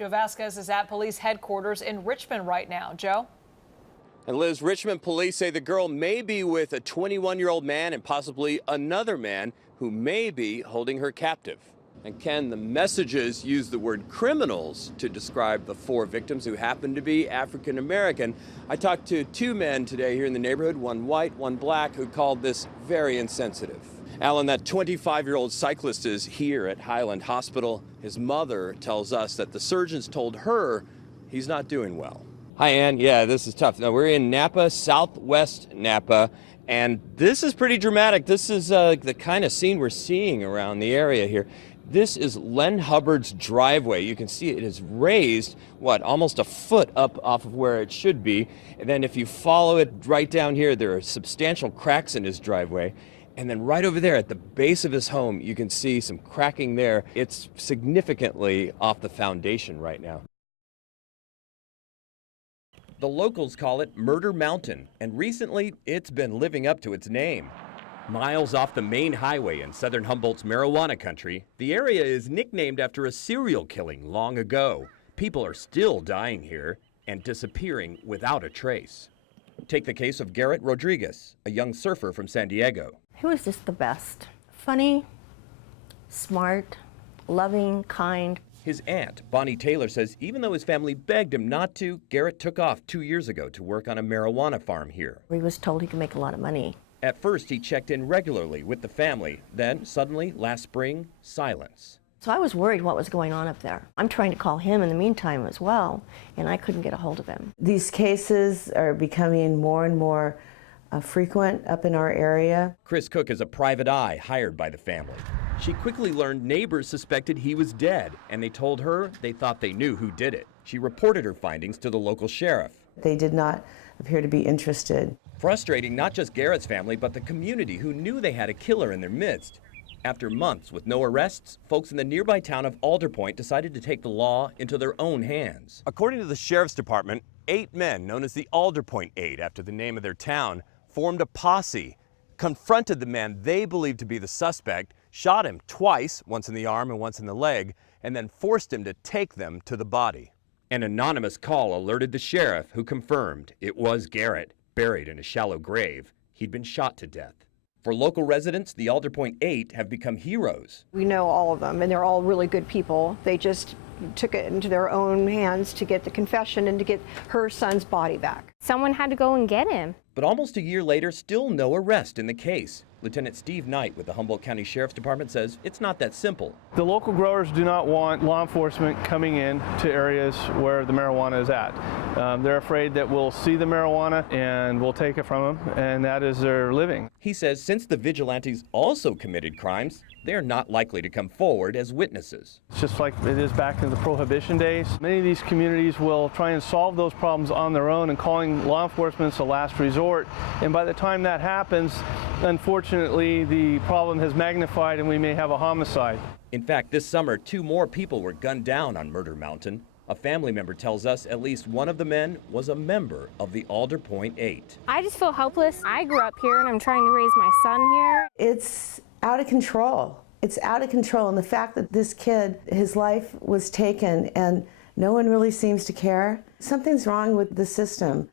Joe Vazquez is at police headquarters in Richmond right now. Joe? And Liz, Richmond police say the girl may be with a 21-year-old man and possibly another man who may be holding her captive. And Ken, the messages use the word criminals to describe the 4 victims who happen to be African American. I talked to 2 men today here in the neighborhood, one white, one black, who called this very insensitive. Alan, that 25-year-old cyclist is here at Highland Hospital. His mother tells us that the surgeons told her he's not doing well. Hi, Ann. Yeah, this is tough. Now, we're in Napa, southwest Napa, and this is pretty dramatic. This is the kind of scene we're seeing around the area here. This is Len Hubbard's driveway. You can see it is raised, almost a foot up off of where it should be. And then if you follow it right down here, there are substantial cracks in his driveway. And then right over there at the base of his home, you can see some cracking there. It's significantly off the foundation right now. The locals call it Murder Mountain, and recently it's been living up to its name. Miles off the main highway in southern Humboldt's marijuana country, the area is nicknamed after a serial killing long ago. People are still dying here and disappearing without a trace. Take the case of Garrett Rodriguez, a young surfer from San Diego. He was just the best. Funny, smart, loving, kind. His aunt, Bonnie Taylor, says even though his family begged him not to, Garrett took off 2 years ago to work on a marijuana farm here. He was told he could make a lot of money. At first, he checked in regularly with the family. Then, suddenly, last spring, silence. So I was worried what was going on up there. I'm trying to call him in the meantime as well, and I couldn't get a hold of him. These cases are becoming more and more frequent up in our area. Chris Cook is a private eye hired by the family. She quickly learned neighbors suspected he was dead, and they told her they thought they knew who did it. She reported her findings to the local sheriff. They did not appear to be interested. Frustrating not just Garrett's family, but the community who knew they had a killer in their midst. After months with no arrests, folks in the nearby town of Alder Point decided to take the law into their own hands. According to the sheriff's department, 8 men, known as the Alder Point 8 after the name of their town, formed a posse, confronted the man they believed to be the suspect, shot him twice, once in the arm and once in the leg, and then forced him to take them to the body. An anonymous call alerted the sheriff, who confirmed it was Garrett, buried in a shallow grave. He'd been shot to death. For local residents, the Alder Point 8 have become heroes. We know all of them, and they're all really good people. They just took it into their own hands to get the confession and to get her son's body back. Someone had to go and get him. But almost a year later, still no arrest in the case. Lieutenant Steve Knight with the Humboldt County Sheriff's Department says it's not that simple. The local growers do not want law enforcement coming in to areas where the marijuana is at. They're afraid that we'll see the marijuana and we'll take it from them, and that is their living. He says since the vigilantes also committed crimes, they're not likely to come forward as witnesses. It's just like it is back in the Prohibition days. Many of these communities will try and solve those problems on their own, and calling law enforcement a last resort. And by the time that happens, unfortunately, the problem has magnified and we may have a homicide. In fact, this summer, 2 more people were gunned down on Murder Mountain. A family member tells us at least one of the men was a member of the Alder Point 8. I just feel helpless. I grew up here and I'm trying to raise my son here. It's out of control. It's out of control. And the fact that this kid, his life was taken and no one really seems to care, something's wrong with the system.